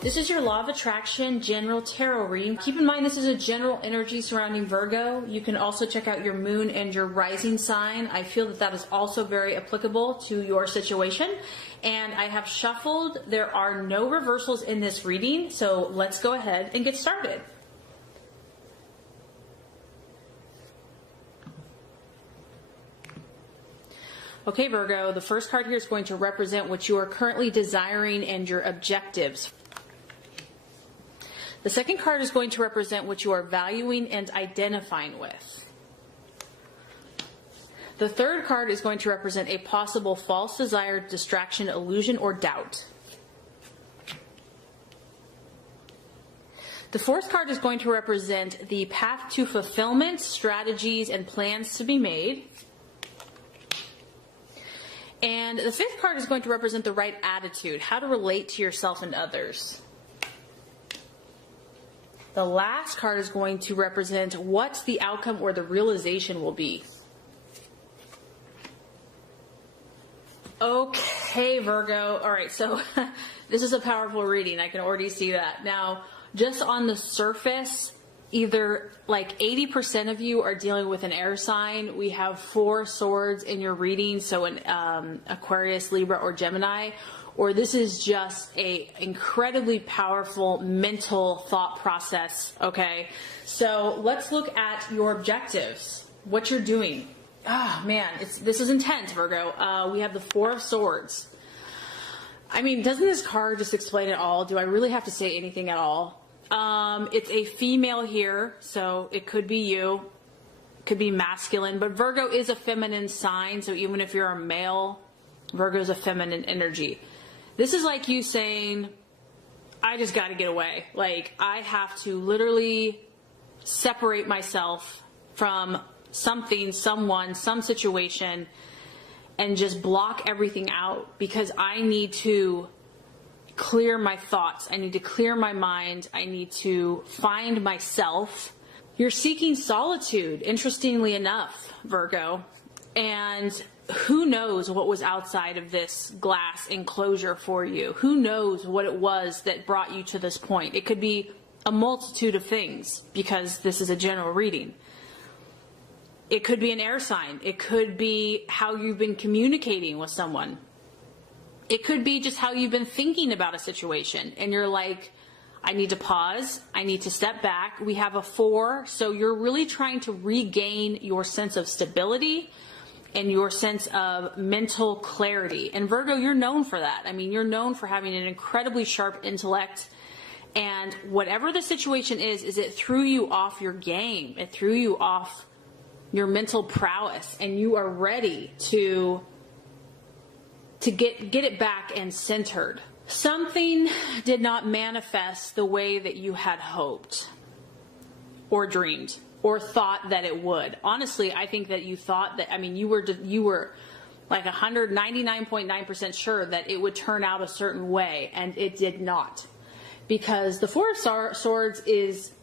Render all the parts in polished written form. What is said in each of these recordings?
This is your Law of Attraction General Tarot reading. Keep in mind this is a general energy surrounding Virgo. You can also check out your moon and your rising sign. I feel that that is also very applicable to your situation. And I have shuffled. There are no reversals in this reading, so let's go ahead and get started. Okay, Virgo, the first card here is going to represent what you are currently desiring and your objectives. The second card is going to represent what you are valuing and identifying with. The third card is going to represent a possible false desire, distraction, illusion, or doubt. The fourth card is going to represent the path to fulfillment, strategies, and plans to be made. And the fifth card is going to represent the right attitude, how to relate to yourself and others. The last card is going to represent what the outcome or the realization will be. Okay, Virgo. All right, so this is a powerful reading. I can already see that. Now, just on the surface, either like 80% of you are dealing with an air sign. We have 4 swords in your reading, so an Aquarius, Libra, or Gemini. Or this is just a incredibly powerful mental thought process, okay? So let's look at your objectives, what you're doing. Ah, man, this is intense, Virgo. We have the 4 of Swords. I mean, doesn't this card just explain it all? Do I really have to say anything at all? It's a female here, so it could be you. It could be masculine, but Virgo is a feminine sign, so even if you're a male, Virgo is a feminine energy. This is like you saying, I just got to get away. Like, I have to literally separate myself from something, someone, some situation, and just block everything out because I need to clear my thoughts. I need to clear my mind. I need to find myself. You're seeking solitude, interestingly enough, Virgo. And who knows what was outside of this glass enclosure for you? Who knows what it was that brought you to this point? It could be a multitude of things because this is a general reading. It could be an air sign. It could be how you've been communicating with someone. It could be just how you've been thinking about a situation and you're like, I need to pause. I need to step back. We have a 4, so you're really trying to regain your sense of stability and your sense of mental clarity. And Virgo, you're known for that. I mean, you're known for having an incredibly sharp intellect. And whatever the situation is it threw you off your game. It threw you off your mental prowess. And you are ready to get it back and centered. Something did not manifest the way that you had hoped or dreamed or thought that it would. Honestly, I think that you thought that, I mean, you were like 199.9% sure that it would turn out a certain way, and it did not. Because the 4 of Swords is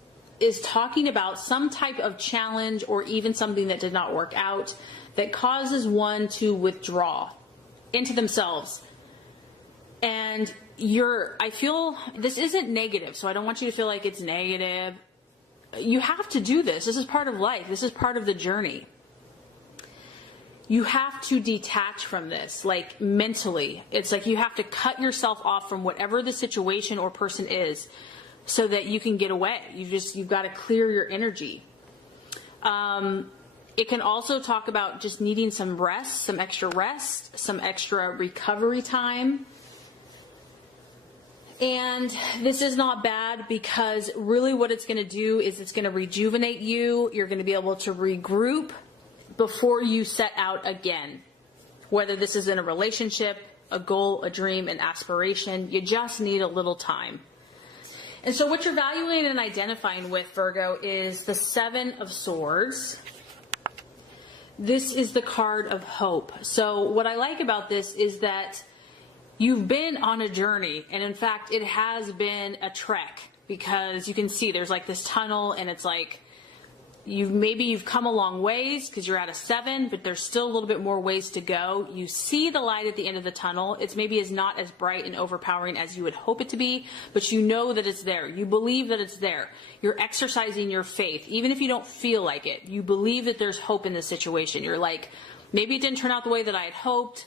talking about some type of challenge or even something that did not work out that causes one to withdraw into themselves. And I feel this isn't negative, so I don't want you to feel like it's negative. You have to do this. This is part of life. This is part of the journey. You have to detach from this, like mentally. It's like you have to cut yourself off from whatever the situation or person is so that you can get away. You've got to clear your energy. It can also talk about just needing some rest, some extra recovery time. And this is not bad because really what it's going to do is it's going to rejuvenate you. You're going to be able to regroup before you set out again. Whether this is in a relationship, a goal, a dream, an aspiration, you just need a little time. And so what you're valuing and identifying with, Virgo, is the 7 of Swords. This is the card of hope. So what I like about this is that you've been on a journey, and in fact, it has been a trek because you can see there's like this tunnel and it's like maybe you've come a long ways because you're at a 7, but there's still a little bit more ways to go. You see the light at the end of the tunnel. It's maybe is not as bright and overpowering as you would hope it to be, but you know that it's there. You believe that it's there. You're exercising your faith. Even if you don't feel like it, you believe that there's hope in this situation. You're like, maybe it didn't turn out the way that I had hoped,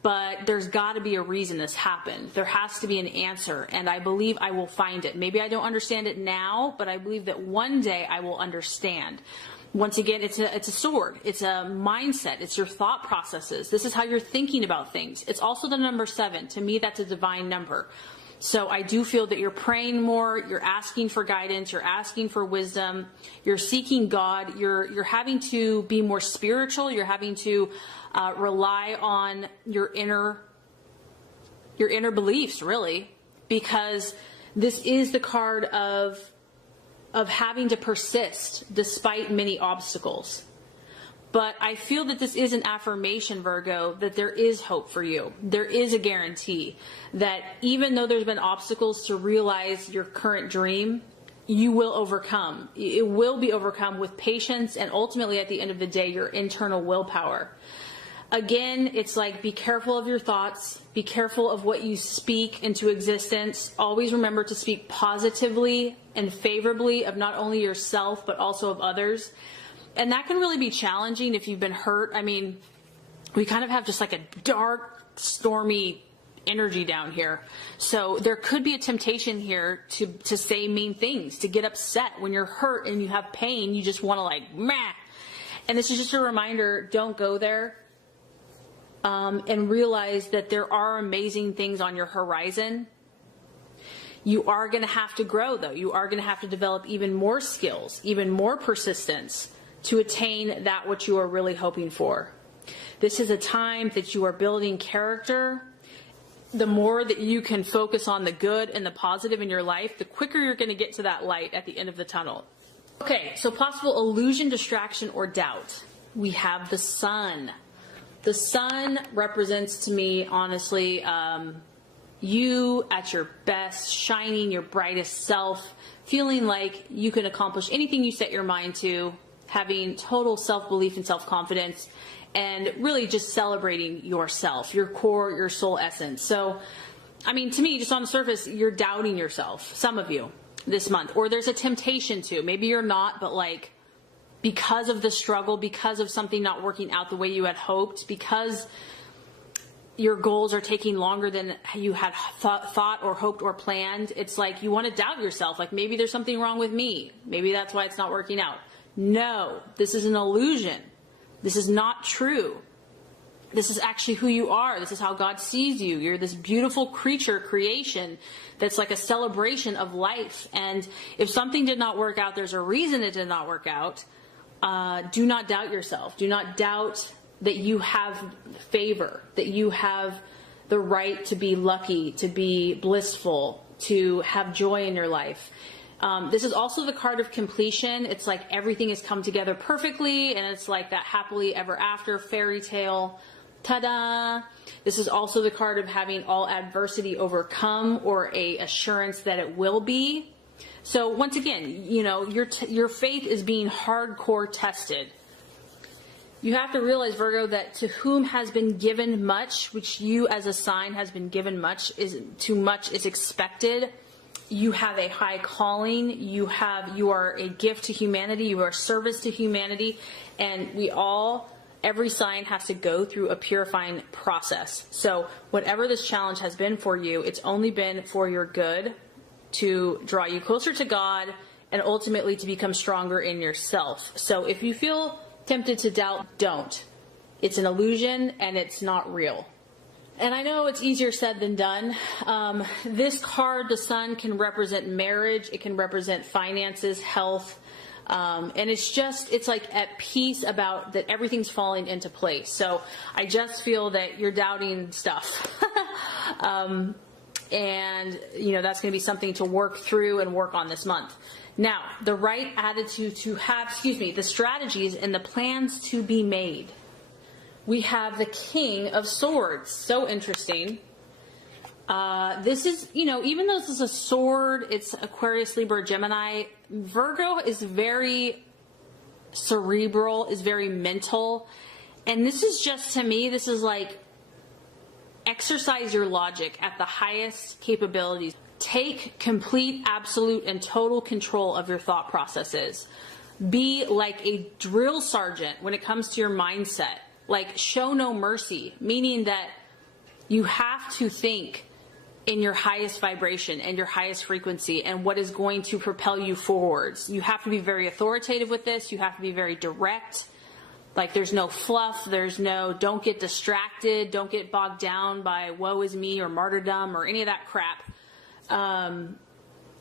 but there's got to be a reason this happened. There has to be an answer, and I believe I will find it. Maybe I don't understand it now, but I believe that one day I will understand. Once again, it's a sword. It's a mindset. It's your thought processes. This is how you're thinking about things. It's also the number 7. To me, that's a divine number. So I do feel that you're praying more, you're asking for guidance, you're asking for wisdom, you're seeking God, you're having to be more spiritual, you're having to rely on your inner beliefs, really, because this is the card of having to persist despite many obstacles. But I feel that this is an affirmation, Virgo, that there is hope for you. There is a guarantee that even though there's been obstacles to realize your current dream, you will overcome. It will be overcome with patience and ultimately at the end of the day, your internal willpower. Again, it's like, be careful of your thoughts. Be careful of what you speak into existence. Always remember to speak positively and favorably of not only yourself, but also of others. And that can really be challenging if you've been hurt. I mean, we kind of have just like a dark, stormy energy down here. So there could be a temptation here to say mean things, to get upset. When you're hurt and you have pain, you just want to like, meh. And this is just a reminder, don't go there. And realize that there are amazing things on your horizon. You are going to have to grow, though. You are going to have to develop even more skills, even more persistence to attain that which you are really hoping for. This is a time that you are building character. The more that you can focus on the good and the positive in your life, the quicker you're going to get to that light at the end of the tunnel. Okay, so possible illusion, distraction, or doubt. We have the sun. The sun represents to me, honestly, you at your best, shining your brightest self, feeling like you can accomplish anything you set your mind to, having total self-belief and self-confidence, and really just celebrating yourself, your core, your soul essence. So, I mean, to me, just on the surface, you're doubting yourself, some of you, this month. Or there's a temptation to. Maybe you're not, but like, because of the struggle, because of something not working out the way you had hoped, because your goals are taking longer than you had thought or hoped or planned, it's like you want to doubt yourself. Like, maybe there's something wrong with me. Maybe that's why it's not working out. No, this is an illusion. This is not true. This is actually who you are. This is how God sees you. You're this beautiful creature, creation, that's like a celebration of life. And if something did not work out, there's a reason it did not work out. Do not doubt yourself. Do not doubt that you have favor, that you have the right to be lucky, to be blissful, to have joy in your life. This is also the card of completion. It's like everything has come together perfectly, and it's like that happily ever after fairy tale. Ta-da! This is also the card of having all adversity overcome, or a assurance that it will be. So once again, you know, your faith is being hardcore tested. You have to realize, Virgo, that to whom has been given much, which you as a sign has been given much, too much is expected. You have a high calling. You are a gift to humanity. You are service to humanity. And every sign has to go through a purifying process. So whatever this challenge has been for you, it's only been for your good, to draw you closer to God and ultimately to become stronger in yourself. So if you feel tempted to doubt, don't. It's an illusion and it's not real. And I know it's easier said than done. This card, the sun, can represent marriage. It can represent finances, health. And it's like at peace about that everything's falling into place. So I just feel that you're doubting stuff. And, you know, that's going to be something to work through and work on this month. Now, the right attitude to have, the strategies and the plans to be made. We have the King of Swords. So interesting. This is, you know, even though this is a sword, it's Aquarius, Libra, Gemini, Virgo is very cerebral, is very mental. And this is just, to me, this is like exercise your logic at the highest capabilities. Take complete, absolute, and total control of your thought processes. Be like a drill sergeant when it comes to your mindset. Like, show no mercy, meaning that you have to think in your highest vibration and your highest frequency and what is going to propel you forwards. You have to be very authoritative with this. You have to be very direct. Like, there's no fluff. Don't get distracted. Don't get bogged down by woe is me or martyrdom or any of that crap.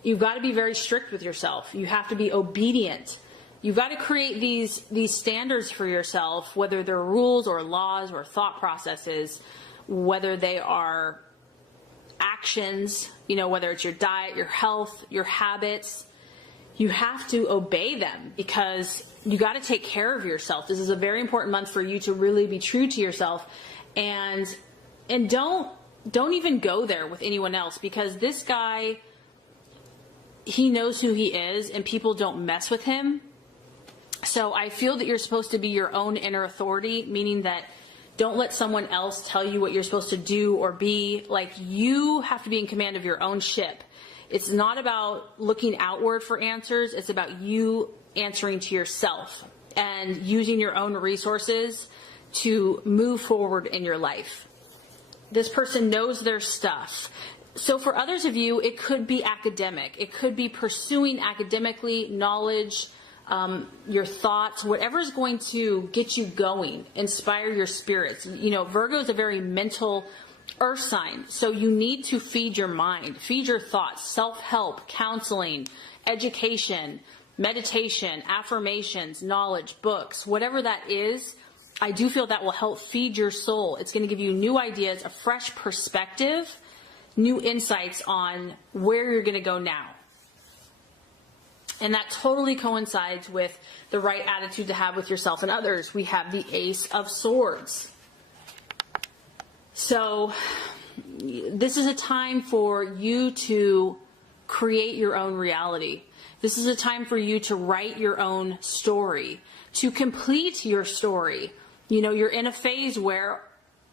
You've got to be very strict with yourself. You have to be obedient. You've got to create these standards for yourself, whether they're rules or laws or thought processes, whether they are actions, whether it's your diet, your health, your habits. You have to obey them because you got to take care of yourself. This is a very important month for you to really be true to yourself, and don't even go there with anyone else, because this guy, he knows who he is and people don't mess with him. So I feel that you're supposed to be your own inner authority, meaning that don't let someone else tell you what you're supposed to do or be. Like, you have to be in command of your own ship. It's not about looking outward for answers. It's about you answering to yourself and using your own resources to move forward in your life. This person knows their stuff. So for others of you, it could be academic. It could be pursuing academically knowledge, your thoughts, whatever is going to get you going, inspire your spirits. Virgo is a very mental earth sign. So you need to feed your mind, feed your thoughts, self-help, counseling, education, meditation, affirmations, knowledge, books, whatever that is. I do feel that will help feed your soul. It's going to give you new ideas, a fresh perspective, new insights on where you're going to go now. And that totally coincides with the right attitude to have with yourself and others. We have the Ace of Swords. So this is a time for you to create your own reality. This is a time for you to write your own story, to complete your story. You're in a phase where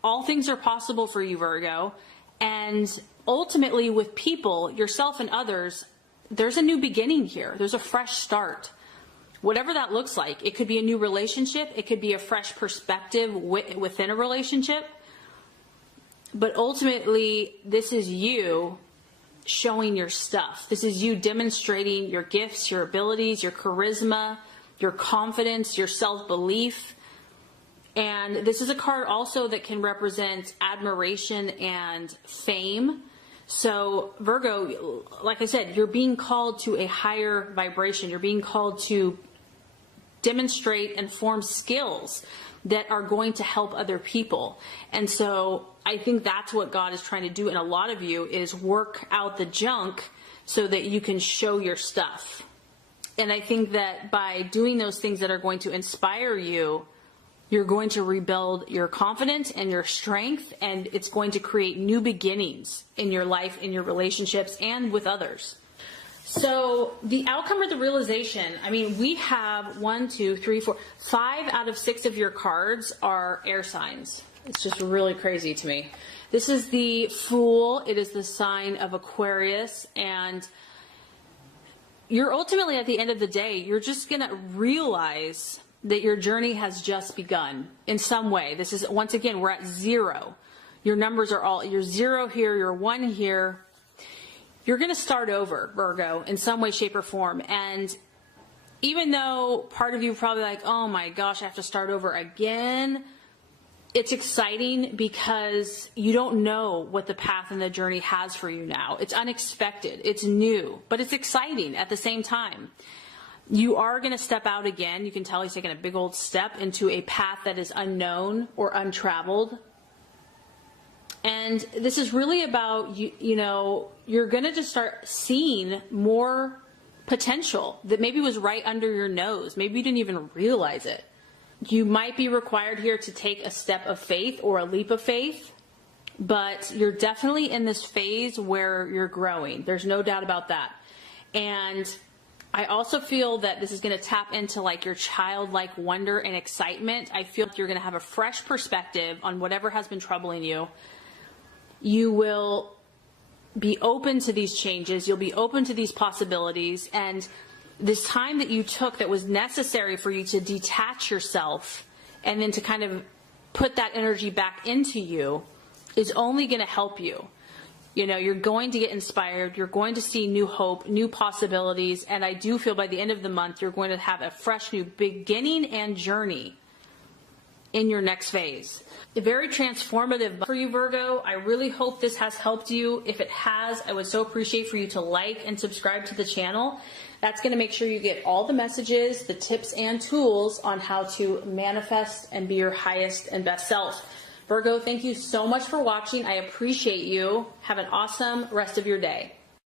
all things are possible for you, Virgo. And ultimately, with people, yourself and others, there's a new beginning here. There's a fresh start. Whatever that looks like. It could be a new relationship. It could be a fresh perspective within a relationship. But ultimately, this is you showing your stuff. This is you demonstrating your gifts, your abilities, your charisma, your confidence, your self-belief. And this is a card also that can represent admiration and fame. So Virgo, like I said, you're being called to a higher vibration. You're being called to demonstrate and form skills that are going to help other people. And so I think that's what God is trying to do in a lot of you, is work out the junk so that you can show your stuff. And I think that by doing those things that are going to inspire you, you're going to rebuild your confidence and your strength, and it's going to create new beginnings in your life, in your relationships, and with others. So the outcome or the realization, we have 1, 2, 3, 4, 5 out of 6 of your cards are air signs. It's just really crazy to me. This is the Fool. It is the sign of Aquarius, and you're ultimately, at the end of the day, you're just going to realize that your journey has just begun in some way. This is, once again, we're at 0. Your numbers are all, you're 0 here, you're 1 here. You're going to start over, Virgo, in some way, shape, or form. And even though part of you are probably like, oh my gosh, I have to start over again, it's exciting because you don't know what the path and the journey has for you now. It's unexpected, it's new, but it's exciting at the same time. You are going to step out again. You can tell he's taking a big old step into a path that is unknown or untraveled. And this is really about, you're going to just start seeing more potential that maybe was right under your nose. Maybe you didn't even realize it. You might be required here to take a step of faith or a leap of faith, but you're definitely in this phase where you're growing. There's no doubt about that. And I also feel that this is going to tap into like your childlike wonder and excitement. I feel like you're going to have a fresh perspective on whatever has been troubling you. You will be open to these changes. You'll be open to these possibilities. And this time that you took that was necessary for you to detach yourself and then to kind of put that energy back into you is only going to help you. You know, you're going to get inspired. You're going to see new hope, new possibilities. And I do feel by the end of the month, you're going to have a fresh new beginning and journey in your next phase. A very transformative for you, Virgo. I really hope this has helped you. If it has, I would so appreciate for you to like and subscribe to the channel. That's going to make sure you get all the messages, the tips and tools on how to manifest and be your highest and best self. Virgo, thank you so much for watching. I appreciate you. Have an awesome rest of your day.